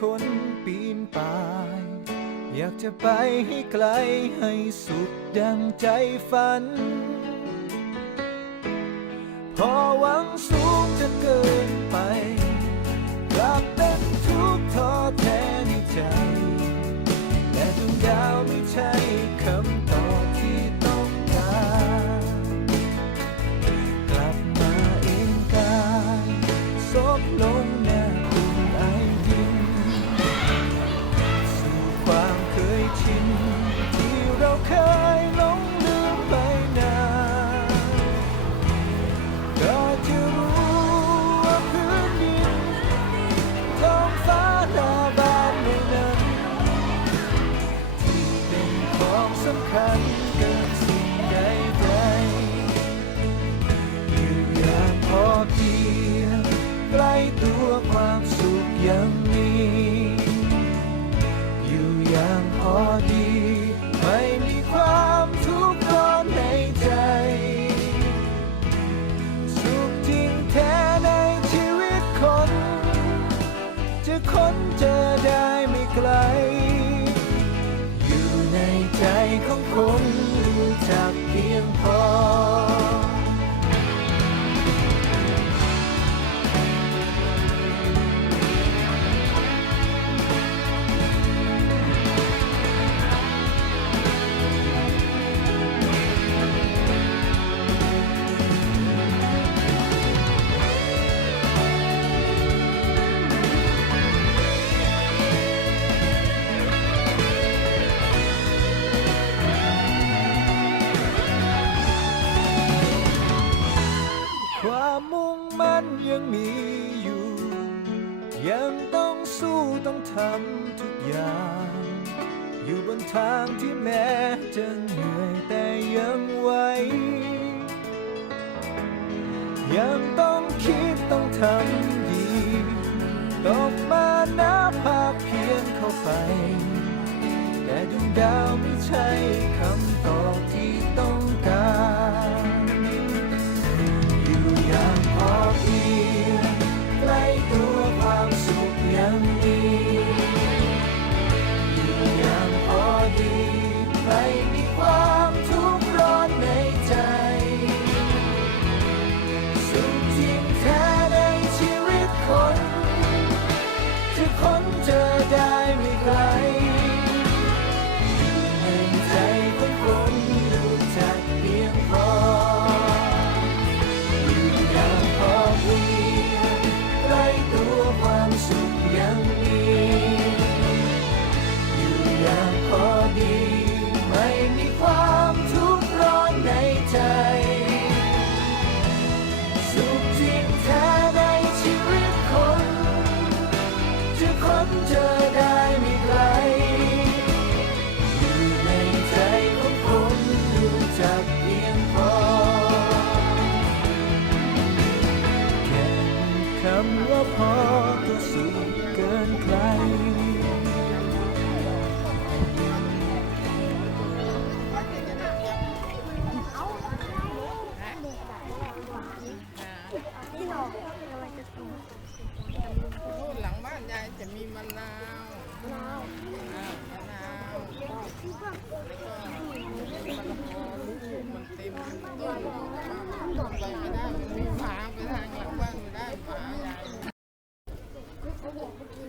คนปีนป่าย อยากจะไปให้ไกลให้สุดดังใจฝัน พอหวังสูงจะเกินไปกลับเป็น เคยหลงลืมไปนานก็จะรู้ว่าพื้นดินท้องฟ้าหน้าบ้านในนั้นที่เป็นของสำคัญเกินสิ่งใดๆอยู่อย่างพอเพียงใกล้ตัวความสุขยัง ทำทุกอย่าง อยู่บนทางที่แม้จะเหนื่อยแต่ยังไหวยังต้องคิดต้องทำดีตกมาหน้าภาคเพียนเข้าไป แต่ดวงดาวไม่ใช่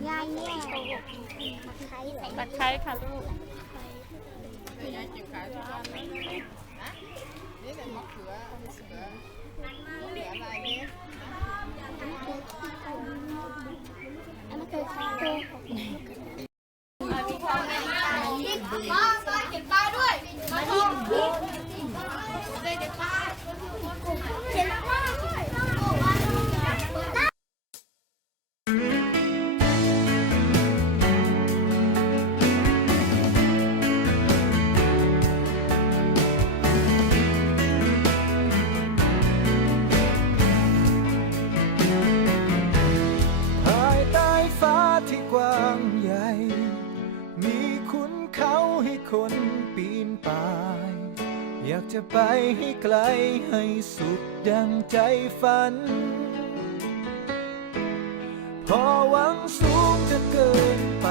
ยายเนี่ยตะไคร้ตะไคร้ค่ะลูกยายเก็บขายทุกวันเลยนะนี่แต่มะเขือมะเขือมะเขืออะไรเนี่ยอันนั้คือข้าวภากจะไปให้ไกลให้สุดดังใจฝัน พอหวังสูงจะเกินไป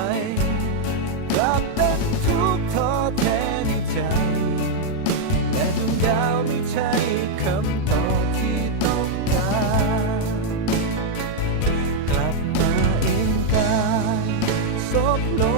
กลับเป็นทุกข์ท้อแท้ในใจ แต่ดวงดาวไม่ใช่คำตอบที่ต้องการกลับมาเองกายซบลง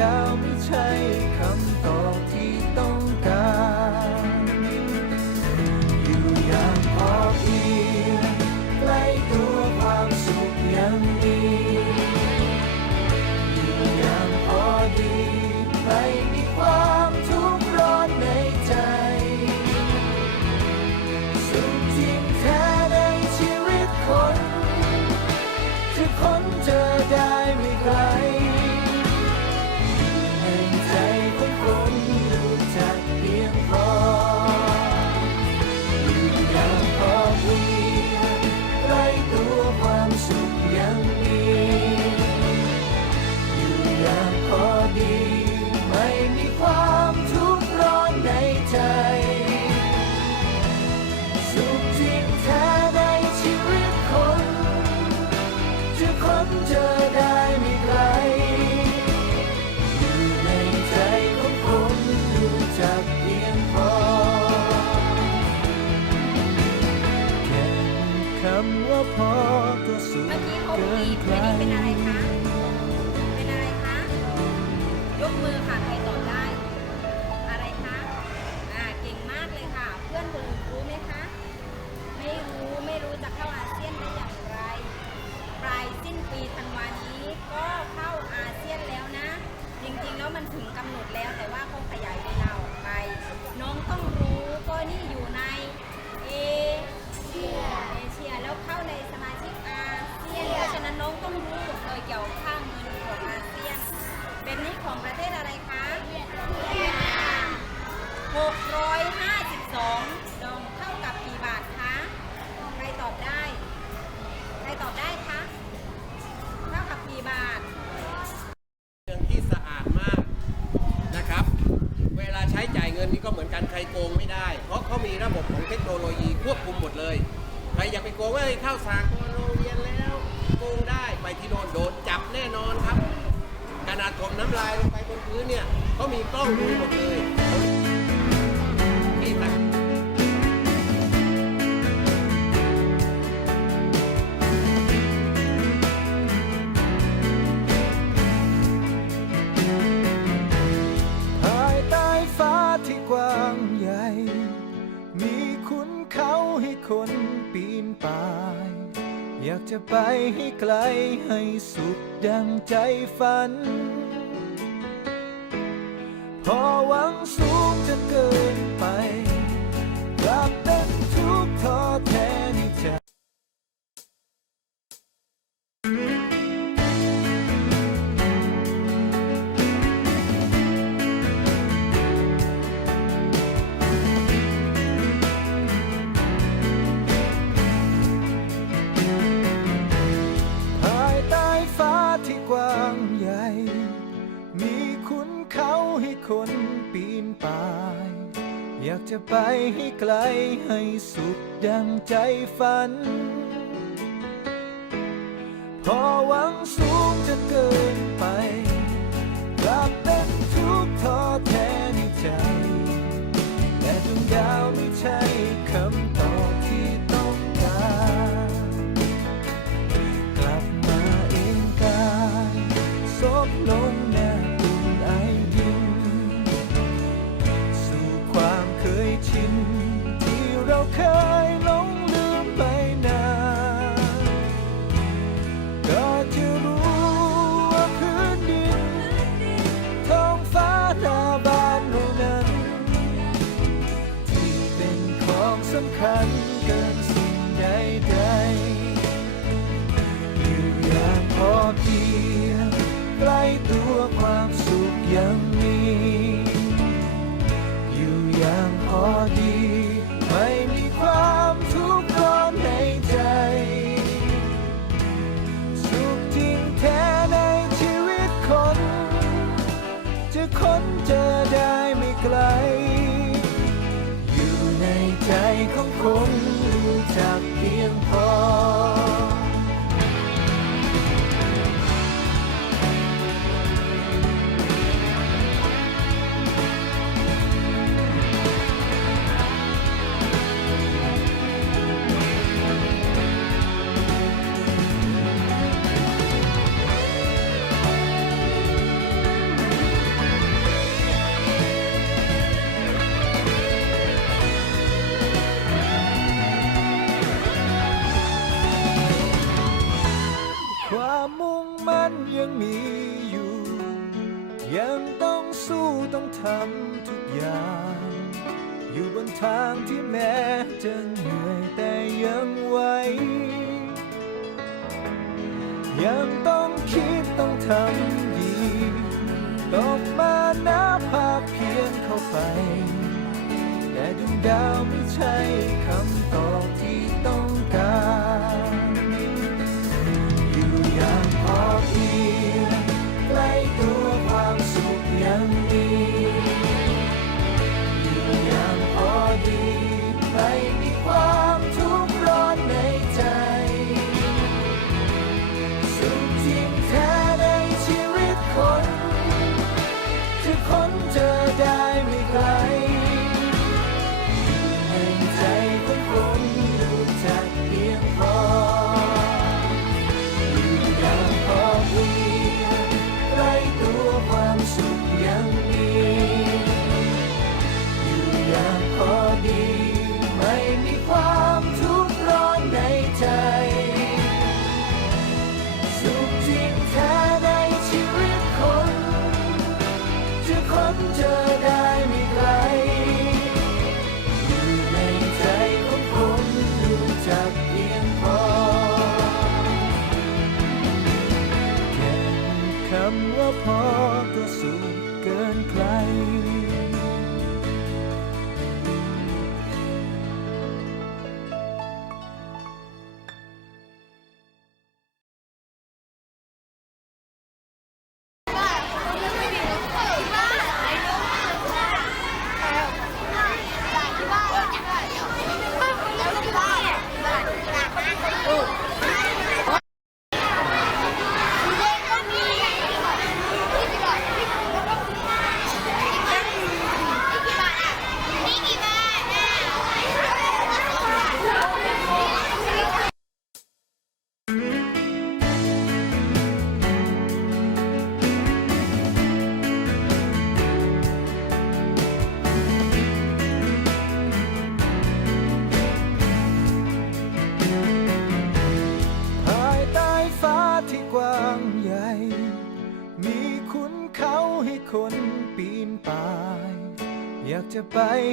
ดาวไม่ใช่คำตอบที่ โกงไอ้ข้าวสากรโรงเรียนแล้วโกงได้ไปที่โดนโดนจับแน่นอนครับขนาดถมน้ำลายลงไปบนพื้นเนี่ยเขามีกล้องดูหมดเลย ป อยากจะไปให้ไกลให้สุดดังใจฝัน พอหวังสูงจะเกินไปกลับเป็นทุกข์ท้อแท้ ไปให้ไกลให้สุดดังใจฝัน พอหวังสูงจะเกินไป กลับเป็นทุกข์ท้อแทนใจ แต่ดวงดาวไม่ใช่ ทำทุกอย่าง อยู่บนทางที่แม้จะเหนื่อยแต่ยังไหวยังต้องคิดต้องทำดีตกมาหน้าภาพเพียงเข้าไป แต่ดวงดาวไม่ใช่คำตอบ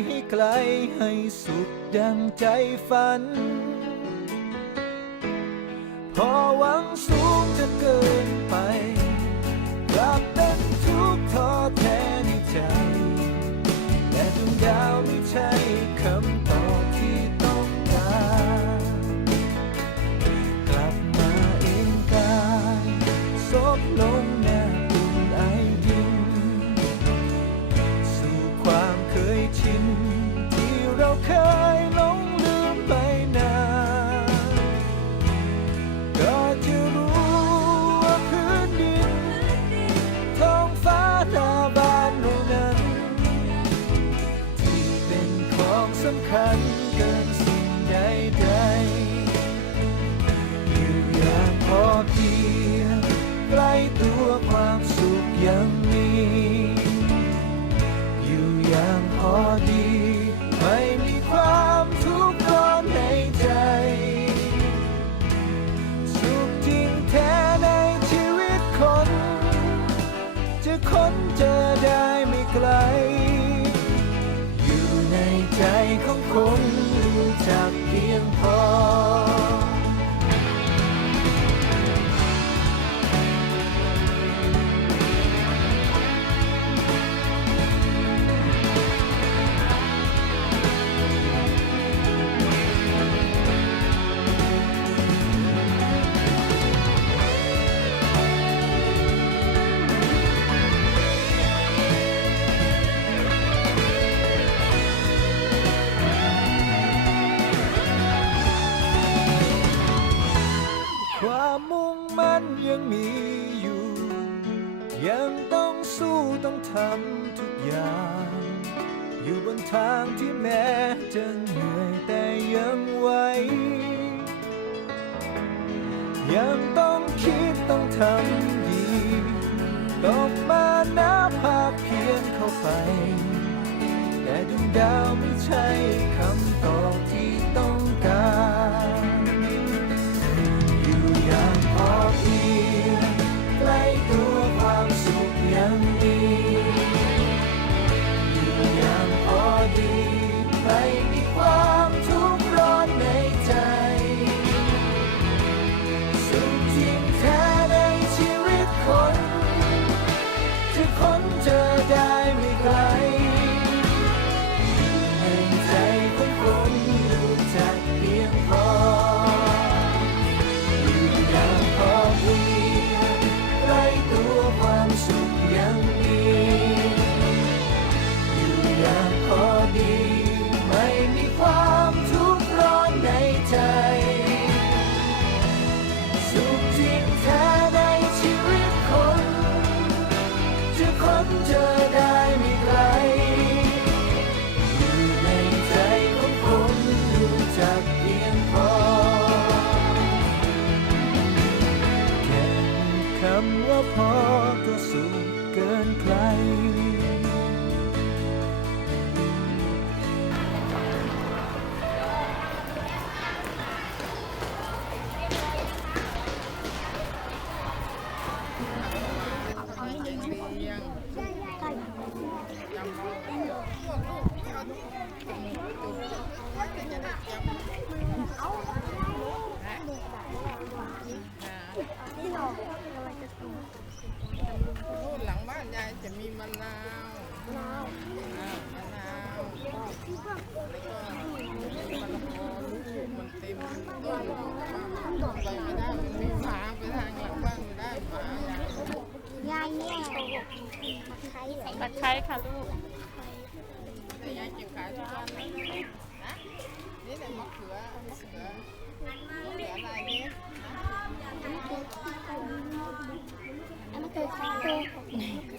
ให้ไกลให้สุดดังใจฝัน พอหวังสูงจะเกินไปกลับเป็นทุกข์ท้อแท้ในใจ แต่ดวงดาว young ทำทุกอย่าง อยู่บนทางที่แม้จะเหนื่อยแต่ยังไหวยังต้องคิดต้องทำดีตกมาหน้าภาพเพียงเข้าไป แต่ดวงดาวไม่ใช่คำตอบที่ต้องการ ตะไคร้ค่ะลูกแต่ยายเก็บขายทุกวันนี่แต่มะเขือมะเขือมะเขืออะไรนี่อันมะเขือค่ะ